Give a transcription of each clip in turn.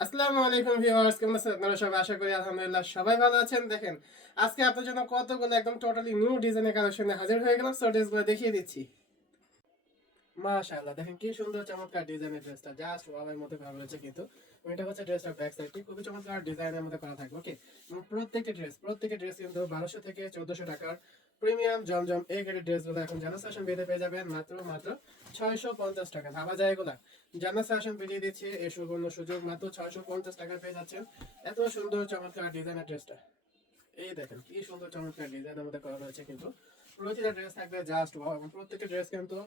আসসালামু আলাইকুম ভিউয়ার্স, কেমন আছেন আপনারা সবাই? আশা করি আলহামদুলিল্লাহ সবাই ভালো আছেন। দেখেন, আজকে আপনার জন্য কতগুলো একদম টোটালি নিউ ডিজাইনের কালেকশনে হাজির হয়ে গেলাম। সো ড্রেসগুলো দেখিয়ে দিচ্ছি। মাশাআল্লাহ, দেখেন কি সুন্দর চমৎকার ডিজাইনের ড্রেসটা, জাস্ট ওয়াওয়ের মধ্যে করা হয়েছে। কিন্তু এটা হচ্ছে ড্রেসটার ব্যাক সাইডটি খুবই চমৎকার ডিজাইনের মধ্যে করা থাকবে। ওকে, এবং প্রত্যেকটা ড্রেস কিন্তু 1200 থেকে 1400 টাকার প্রিমিয়াম জমজম এই গ্রেডের ড্রেসগুলো এখন জানাস ফ্যাশন বিডে পেয়ে যাবেন মাত্র 650 টাকা। ভাবা যায় এগুলা? জানাস ফ্যাশন বিডিয়ে দিচ্ছে এই সুবর্ণ সুযোগ, মাত্র 650 টাকায় পেয়ে যাচ্ছেন এত সুন্দর চমৎকার ডিজাইনের ড্রেসটা। এই দেখেন কি সুন্দর চমৎকার ডিজাইনের মধ্যে করা হয়েছে। কিন্তু প্রতিটা ড্রেস থাকবে জাস্ট ওয়াও, এবং প্রত্যেকটা ড্রেস কিন্তু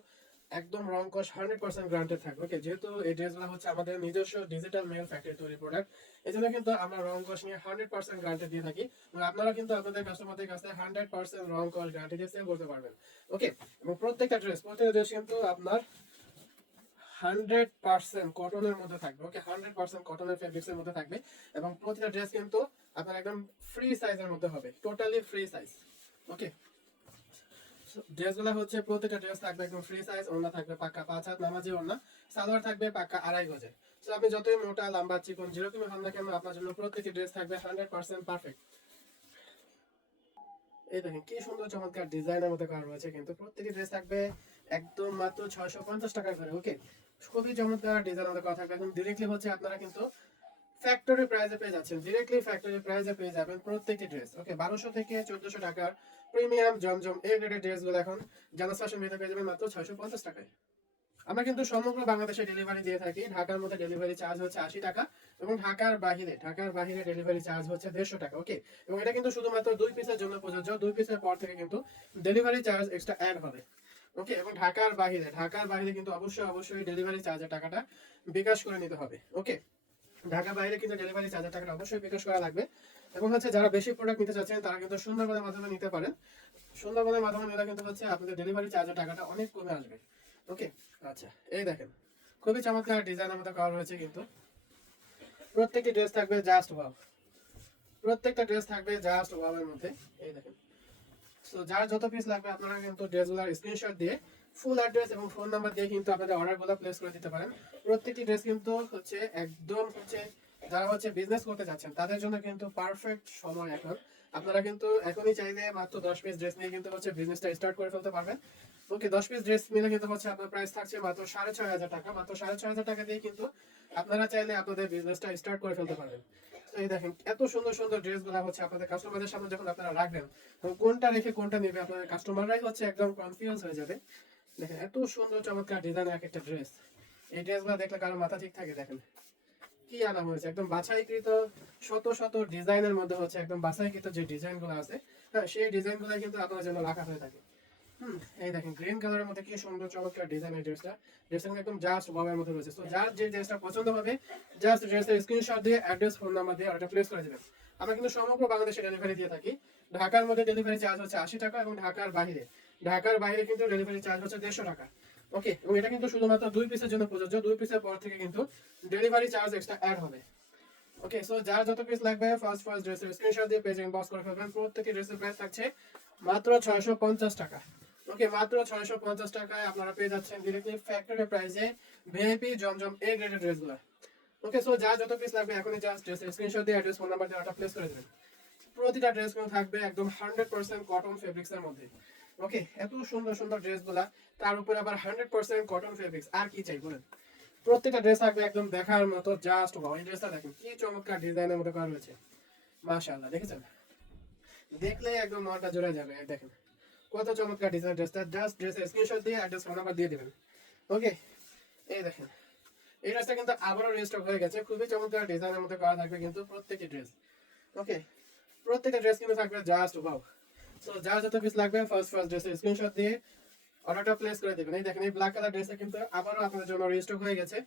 একদম রং কস 100% গ্যারান্টেড থাকবে। ওকে, যেহেতু এই ড্রেসগুলো হচ্ছে আমাদের নিজস্ব ডিজিটাল মেল ফ্যাক্টরি তৈরি প্রোডাক্ট, এই জন্য কিন্তু আমরা রং কস নিয়ে 100% গ্যারান্টি দিয়ে থাকি, এবং আপনারা কিন্তু আপনাদের কাস্টমারদের কাছে 100% রং কস গ্যারান্টি দিয়ে সেল করতে পারবেন। ওকে, এবং প্রত্যেকটা ড্রেস কিন্তু আপনার 100% কটনের মধ্যে থাকবে। ওকে, 100% কটনের ফেব্রিক্সের মধ্যে থাকবে, এবং প্রতিটা ড্রেস কিন্তু আপনার একদম ফ্রি সাইজের মধ্যে হবে, টোটালি ফ্রি সাইজ। ওকে, ড্রেসগুলো হচ্ছে প্রত্যেকটা ড্রেস থাকবে একদম ফ্রি সাইজ, ওড়না থাকবে পাক্কা 5 হাত নামাজি ওড়না, সালোয়ার থাকবে পাক্কা 2.5 গজে। তো আপনি যতই মোটা লম্বা চিকন যেরকমই হন না কেন, আপনার জন্য প্রত্যেকটি ড্রেস থাকবে 100% পারফেক্ট। এই দেখেন কি সুন্দর চমৎকার ডিজাইনের মধ্যে করা রয়েছে। কিন্তু প্রত্যেকটি ড্রেস থাকবে একদম মাত্র 650 টাকা করে। ওকে, খুবই চমৎকার ডিজাইন মধ্যে করা থাকবে। একদম ডিরেক্টলি হচ্ছে আপনারা কিন্তু ফ্যাক্টরি প্রাইসে পেয়ে যাচ্ছেন, ডিরেক্টলি ফ্যাক্টরি প্রাইসে পেয়ে যাবেন প্রত্যেকটি ড্রেস। ওকে, 1200 থেকে 1400 টাকার প্রিমিয়াম জমজম এই গ্রেডের ড্রেসগুলো এখন জানাস ফ্যাশন ভিতরে পেয়ে যাবেন মাত্র 650 টাকায়। আমরা কিন্তু সমগ্র বাংলাদেশে ডেলিভারি দিয়ে থাকি। ঢাকার মধ্যে ডেলিভারি চার্জ হচ্ছে 80 টাকা, এবং ঢাকার বাইরে ডেলিভারি চার্জ হচ্ছে 150 টাকা। ওকে, এবং এটা কিন্তু শুধুমাত্র 2 পিসের জন্য প্রযোজ্য। 2 পিসের পর থেকে কিন্তু ডেলিভারি চার্জ এক্সট্রা অ্যাড হবে। ওকে, এবং ঢাকার বাইরে কিন্তু অবশ্যই ডেলিভারি চার্জের টাকাটা বিকাশ করে নিতে হবে। ওকে, ঢাকার বাইরে কিন্তু ডেলিভারি চার্জের টাকাটা অবশ্যই বিকাশ করা লাগবে। এবং হচ্ছে যারা বেশি প্রোডাক্ট নিতে চাচ্ছেন তারা কিন্তু সুন্দরবনের মাধ্যমে নিতে পারেন। সুন্দরবনের মাধ্যমে নিলে কিন্তু হচ্ছে আপনাদের ডেলিভারি চার্জের টাকাটা অনেক কমে আসবে। ওকে, আচ্ছা, এই দেখেন খুবই চমৎকার ডিজাইনের মধ্যে করা রয়েছে। কিন্তু প্রত্যেকটি ড্রেস থাকবে জাস্ট ওয়াও, প্রত্যেকটা ড্রেস থাকবে জাস্ট ওয়াও এর মধ্যে। এই দেখেন, সো যার যত পিস লাগবে আপনারা কিন্তু ড্রেসগুলোর স্ক্রিনশট দিয়ে ফুল অ্যাড্রেস এবং ফোন নাম্বার দিয়ে কিন্তু আপনাদের অর্ডারগুলো প্লেস করে দিতে পারেন। প্রত্যেকটি ড্রেস কিন্তু হচ্ছে একদম হচ্ছে যারা হচ্ছে বিজনেস করতে যাচ্ছেন তাদের জন্য কিন্তু পারফেক্ট সময় এখন। আপনারা কিন্তু এখনই চাইলে মাত্র 10 পিস ড্রেস নিয়ে কিন্তু হচ্ছে বিজনেসটা স্টার্ট করে ফেলতে পারবেন। ওকে, 10 পিস ড্রেস নিলে কিন্তু হচ্ছে আপনার প্রাইস থাকছে মাত্র 6,500 টাকা। মাত্র 6,500 টাকা দিয়ে কিন্তু আপনারা চাইলে আপনাদের বিজনেসটা স্টার্ট করে ফেলতে পারবেন। তো এই দেখেন এত সুন্দর সুন্দর ড্রেসগুলো হচ্ছে আপনাদের কাস্টমারদের সামনে যখন আপনারা রাখবেন, তো কোনটা রেখে কোনটা নেবে আপনাদের কাস্টমাররাই হচ্ছে একদম কনফিউজ হয়ে যাবে। দেখেন এত সুন্দর চমৎকার ডিজাইনের এক একটা ড্রেস, এই ড্রেসগুলো দেখলে কারো মাথা ঠিক থাকে। দেখেন কি আনা হয়েছে, একদম বাছাইকৃত শত শত ডিজাইনের মধ্যে হচ্ছে একদম বাছাইকৃত যে ডিজাইনগুলো আছে, হ্যাঁ সেই ডিজাইনগুলো কিন্তু আপনার জন্য রাখা হয়ে থাকে। এই দেখেন গ্রিন কালারের মধ্যে কি সুন্দর চমৎকার ডিজাইনের ড্রেসটা একদম জাস্ট ওয়াবের মধ্যে রয়েছে। তো যার যে ড্রেসটা পছন্দ হবে জাস্ট ড্রেসের স্ক্রিনশট দিয়ে অ্যাড্রেস ফোন নাম্বার দিয়ে অর্ডার প্লেস করে দেবেন। আমরা কিন্তু সমগ্র বাংলাদেশে ডেলিভারি দিয়ে থাকি। ঢাকার মধ্যে ডেলিভারি চার্জ হচ্ছে 80 টাকা, এবং ঢাকার বাইরে কিন্তু ডেলিভারি চার্জ হচ্ছে 150 টাকা। ওকে, এবং এটা কিন্তু শুধুমাত্র 2 পিসের জন্য প্রযোজ্য। 2 পিসের পর থেকে কিন্তু ডেলিভারি চার্জ এক্সট্রা অ্যাড হবে। ওকে, সো যার যত পিস লাগবে ফার্স্ট ড্রেসের স্ক্রিনশট দিয়ে পেজে ইনবক্স করে ফেলবেন। প্রত্যেকটি ড্রেসের প্রাইস থাকছে মাত্র 650 টাকা। ওকে, মাত্র 650 টাকায় আপনারা পেয়ে যাচ্ছেন ডিরেক্টলি ফ্যাক্টরি প্রাইসে ভিআইপি জমজম এ গ্রেডের ড্রেসগুলো। ওকে, সো যার যত পিস লাগবে এখনই জাস্ট ড্রেসের স্ক্রিনশট দিয়ে অ্যাড্রেস ফোন নাম্বার দিয়ে অর্ডার প্লেস করে দেবেন। প্রতিটা ড্রেস কিন্তু থাকবে একদম 100% কটন ফেব্রিক্সের মধ্যে। ওকে, এত সুন্দর সুন্দর ড্রেসগুলা, তার উপরে আবার 100% কটন ফেব্রিক্স, আর কি চাই বলেন? প্রত্যেকটা ড্রেস থাকবে একদম দেখার মতো জাস্ট ওয়াও। এই ড্রেসটা দেখেন কি চমৎকার ডিজাইনের মধ্যে করা রয়েছে। মাশাআল্লাহ, দেখেছেন? দেখলে একদম মনটা জুড়ে যাবে। দেখেন কত চমৎকার ডিজাইন ড্রেসটা, জাস্ট ড্রেসের স্ক্রিনশট দিয়ে অ্যাড্রেস ফোন নাম্বার দিয়ে দিবেন। ওকে, এই দেখেন এই ড্রেসটা কিন্তু আবারও রিস্টক হয়ে গেছে। খুবই চমৎকার ডিজাইনের মধ্যে করা থাকবে কিন্তু প্রত্যেকটি ড্রেস। ওকে, প্রত্যেকটা ড্রেস কিন্তু থাকবে জাস্ট ওয়াও। সো যার যত পিস লাগবে ফার্স্ট ড্রেসের স্ক্রিনশট দিয়ে অর্ডারটা প্লেস করে দিবেন। এই দেখেন এই ব্ল্যাক কালার ড্রেসটা কিন্তু আবারও আপনাদের জন্য রিস্টক হয়ে গেছে।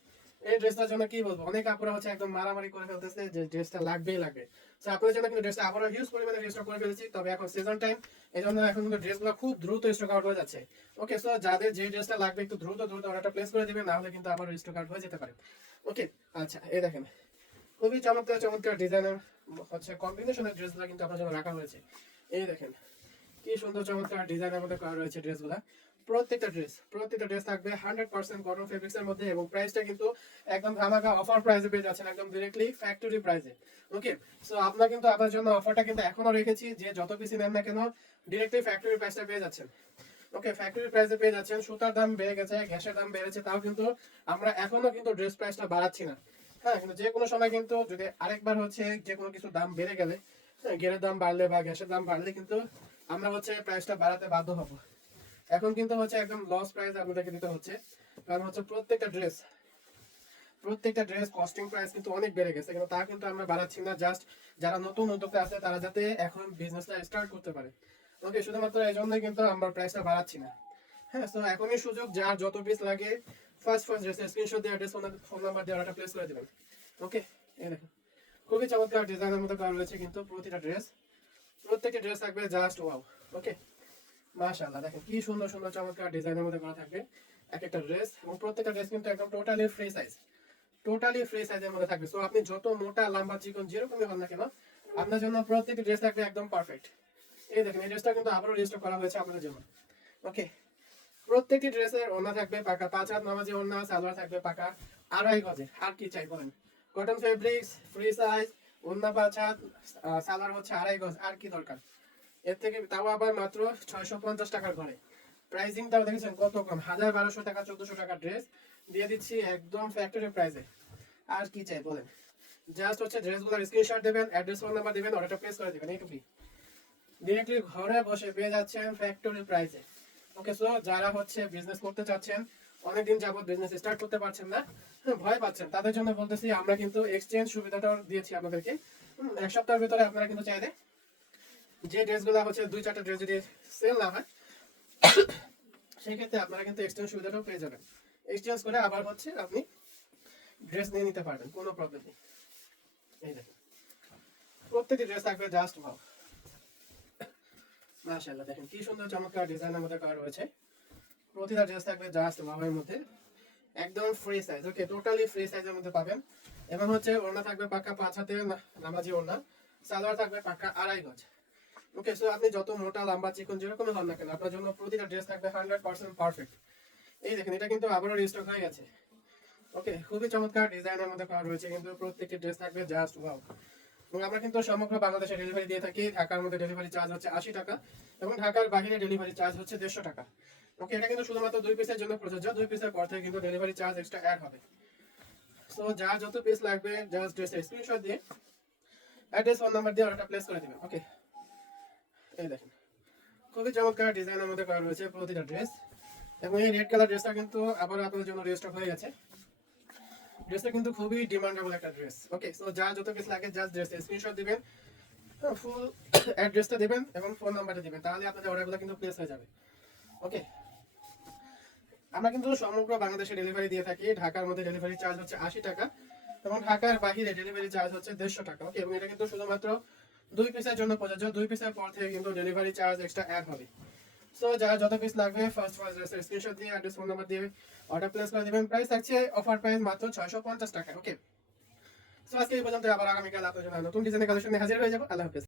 এই ড্রেসটার জন্য কি বলবো, অনেক আপুরা হচ্ছে একদম মারামারি করে ফেলতেছে যে ড্রেসটা লাগবেই লাগবে। সো আপনাদের জন্য কিন্তু ড্রেসটা আবারও হিউজ পরিমাণে রিস্টক করে ফেলেছি। তবে এখন সিজন টাইম, এই জন্য এখন কিন্তু ড্রেসগুলো খুব দ্রুত স্টক আউট হয়ে যাচ্ছে। ওকে, সো যাদের যে ড্রেসটা লাগবে একটু দ্রুত অর্ডারটা প্লেস করে দিবেন, না হলে কিন্তু আবার স্টক আউট হয়ে যেতে পারে। ওকে, আচ্ছা, এই দেখেন খুবই চমৎকার চমৎকার ডিজাইনের হচ্ছে কম্বিনেশনের ড্রেসগুলো কিন্তু আপনার জন্য রাখা হয়েছে। এই দেখেন কি সুন্দর চমৎকার ডিজাইনের মধ্যে করা রয়েছে ড্রেসগুলা। প্রত্যেকটা ড্রেস থাকবে 100% কটন ফেব্রিক্সের মধ্যে এবং প্রাইসটা কিন্তু একদম ধামাকা অফার প্রাইসে পেয়ে যাচ্ছেন, একদম ডিরেক্টলি ফ্যাক্টরি প্রাইসে। ওকে, সো আপনার কিন্তু আপনার জন্য অফারটা কিন্তু এখনো রেখেছি, যে যত পিস নেন না কেন ডিরেক্টলি ফ্যাক্টরি প্রাইসটা পেয়ে যাচ্ছেন। ওকে, ফ্যাক্টরি প্রাইসে পেয়ে যাচ্ছেন। সুতার দাম বেড়ে গেছে, গ্যাসের দাম বেড়েছে, তাও কিন্তু আমরা এখনো কিন্তু ড্রেস প্রাইসটা বাড়াচ্ছি না। হ্যাঁ, কিন্তু যে কোনো সময় কিন্তু যদি আরেকবার হচ্ছে যে কোনো কিছু দাম বেড়ে গেলে, গেরের দাম বাড়লে বা গ্যাসের দাম বাড়লে কিন্তু আমরা হচ্ছে প্রাইসটা বাড়াতে বাধ্য হব। এখন কিন্তু হচ্ছে একদম লস প্রাইস আপনাদেরকে দিতে হচ্ছে, কারণ হচ্ছে প্রত্যেকটা ড্রেস কস্টিং প্রাইস কিন্তু অনেক বেড়ে গেছে, কিন্তু তা কিন্তু আমরা বাড়াচ্ছি না। জাস্ট যারা নতুন উদ্যোক্তা আছে তারা যাতে এখন বিজনেসটা স্টার্ট করতে পারে, ওকে, শুধুমাত্র এই জন্যই কিন্তু আমরা প্রাইসটা বাড়াচ্ছি না। হ্যাঁ, তো এখনই সুযোগ, যার যত পিস লাগে ফার্স্ট ড্রেসের স্ক্রিনশট দিয়ে অ্যাড্রেস ফোন নাম্বার দিয়ে অর্ডারটা প্লেস করে দেবেন। ওকে, এই দেখুন খুবই চমৎকার ডিজাইনের মধ্যে করা রয়েছে কিন্তু প্রত্যেকটা ড্রেস থাকবে জাস্ট ওয়াও। ওকে, মাশাআল্লাহ, দেখেন কি সুন্দর সুন্দর চমৎকার ডিজাইনের মধ্যে করা থাকবে এক একটা ড্রেস, এবং প্রত্যেকটা ড্রেস কিন্তু একদম টোটালি ফ্রি সাইজের মধ্যে থাকবে। সো আপনি যত মোটা লম্বা চিকন যেরকমই হন না কেন, আপনার জন্য প্রত্যেকটি ড্রেস থাকবে একদম পারফেক্ট। এই দেখেন এই ড্রেসটা কিন্তু আবারও রেজিস্টার করা হয়েছে আপনাদের জন্য। ওকে, প্রত্যেকটি ড্রেসের ওড়না থাকবে পাকা 5 হাত নামাজি ওড়না, সালোয়ার থাকবে পাকা 2.5 গজের। আর কি চাই বলেন, কটন ফেব্রিক্স, ফ্রি সাইজ, ওড়না 5 হাত, সালোয়ার হচ্ছে 2.5 গজ, আর কি দরকার এর থেকে? তাও আবার মাত্র 650 টাকার ঘরে। প্রাইসিংটাও দেখেছেন কত কম, 1200 টাকা 1400 টাকা ড্রেস দিয়ে দিচ্ছি একদম ফ্যাক্টরি প্রাইসে। আর কি চাই বলেন, জাস্ট হচ্ছে ড্রেসগুলোর স্ক্রিনশট দেবেন, অ্যাড্রেস ফোন নাম্বার দিবেন, অর্ডারটা প্লেস করে দিবেন, এইটুকুই। ডিরেক্টলি ঘরে বসে পেয়ে যাচ্ছেন ফ্যাক্টরি প্রাইসে। ওকে, সো যারা হচ্ছে বিজনেস করতে চাচ্ছেন, অনেকদিন যাবত বিজনেস স্টার্ট করতে পারছেন না, ভয় পাচ্ছেন, তাদের জন্য বলতেছি আমরা কিন্তু এক্সচেঞ্জ সুবিধাটা দিয়েছি আপনাদেরকে। 1 সপ্তাহের ভিতরে আপনারা কিন্তু চাইলে যে ড্রেসগুলো হচ্ছে 2-4টা ড্রেস যদি সেল না হয়, সেই ক্ষেত্রে আপনারা কিন্তু এক্সচেঞ্জ সুবিধাটাও পেয়ে যাবেন। এক্সচেঞ্জ করে আবার হচ্ছে আপনি ড্রেস নিয়ে নিতে পারবেন, কোনো প্রবলেম নেই। এই দেখেন প্রত্যেকটি ড্রেস থাকবে জাস্ট ভাও, মাশাআল্লাহ, দেখেন কি সুন্দর চমৎকার ডিজাইনের মধ্যে করা রয়েছে। প্রতিটা ড্রেস থাকবে জাস্ট ভাবের মধ্যে, একদম ফ্রি সাইজ। ওকে, টোটালি ফ্রি সাইজের মধ্যে পাবেন। এবং হচ্ছে ওড়না থাকবে পাকা 5 হাতের নামাজি ওড়না, সালোয়ার থাকবে পাকা 2.5 গজ। ওকে, সো আপনি যত মোটা লম্বা চিকন যেরকম হন না কেন, আপনার জন্য প্রতিটা ড্রেস থাকবে 100% পারফেক্ট। এই দেখেন এটা কিন্তু আবারও রিস্টক হয়ে গেছে। ওকে, খুবই চমৎকার ডিজাইনের মধ্যে করা রয়েছে, কিন্তু প্রত্যেকটি ড্রেস থাকবে জাস্ট ওয়াও। এবং আমরা কিন্তু সমগ্র বাংলাদেশে ডেলিভারি দিয়ে থাকি। ঢাকার মধ্যে ডেলিভারি চার্জ হচ্ছে 80 টাকা এবং ঢাকার বাইরে ডেলিভারি চার্জ হচ্ছে 150 টাকা। ওকে, এটা কিন্তু শুধুমাত্র 2 পিসের জন্য প্রযোজ্য, 2 পিসের পর থেকে কিন্তু ডেলিভারি চার্জ এক্সট্রা অ্যাড হবে। সো যার যত পিস লাগবে জাস্ট ড্রেসের স্ক্রিনশট দিয়ে অ্যাড্রেস ফোন নাম্বার দিয়ে অর্ডারটা প্লেস করে দিবেন। ওকে, এই দেখেন খুবই চমৎকার ডিজাইনের মধ্যে করা রয়েছে প্রতিটা ড্রেস, এবং এই রেড কালার ড্রেসটা কিন্তু আবার আপনাদের জন্য রিস্টক হয়ে গেছে। ড্রেসটা কিন্তু খুবই ডিমান্ডেবল একটা ড্রেস। ওকে, সো যার যত পিস লাগে জাস্ট ড্রেসের স্ক্রিনশট দিবেন, ফুল অ্যাড্রেসটা দিবেন এবং ফোন নাম্বারটা দিবেন, তাহলে আপনাদের অর্ডারগুলো কিন্তু প্লেস হয়ে যাবে। ওকে, আমরা কিন্তু সমগ্র বাংলাদেশে ডেলিভারি দিয়ে থাকি। ঢাকার মধ্যে ডেলিভারি চার্জ হচ্ছে 80 টাকা এবং ঢাকার বাইরে ডেলিভারি চার্জ হচ্ছে 150 টাকা। ওকে, এবং এটা কিন্তু শুধুমাত্র 2 পিসের জন্য প্রযোজ্য, 2 পিসের পর থেকে কিন্তু ডেলিভারি চার্জ এক্সট্রা অ্যাড হবে। সো যার যত পিস লাগবে ফার্স্ট ড্রেসের স্ক্রিনশট দিয়ে অ্যাড্রেস ফোন নাম্বার দিয়ে অর্ডার প্লেস করে দিবেন। প্রাইস থাকছে অফার প্রাইস মাত্র 650 টাকা। ওকে, সো আজকে এই পর্যন্ত, আবার আগামীকাল আপনাদের জন্য নতুন ডিজাইনের কালেকশন নিয়ে হাজির হয়ে যাবো। আল্লাহ হাফেজ।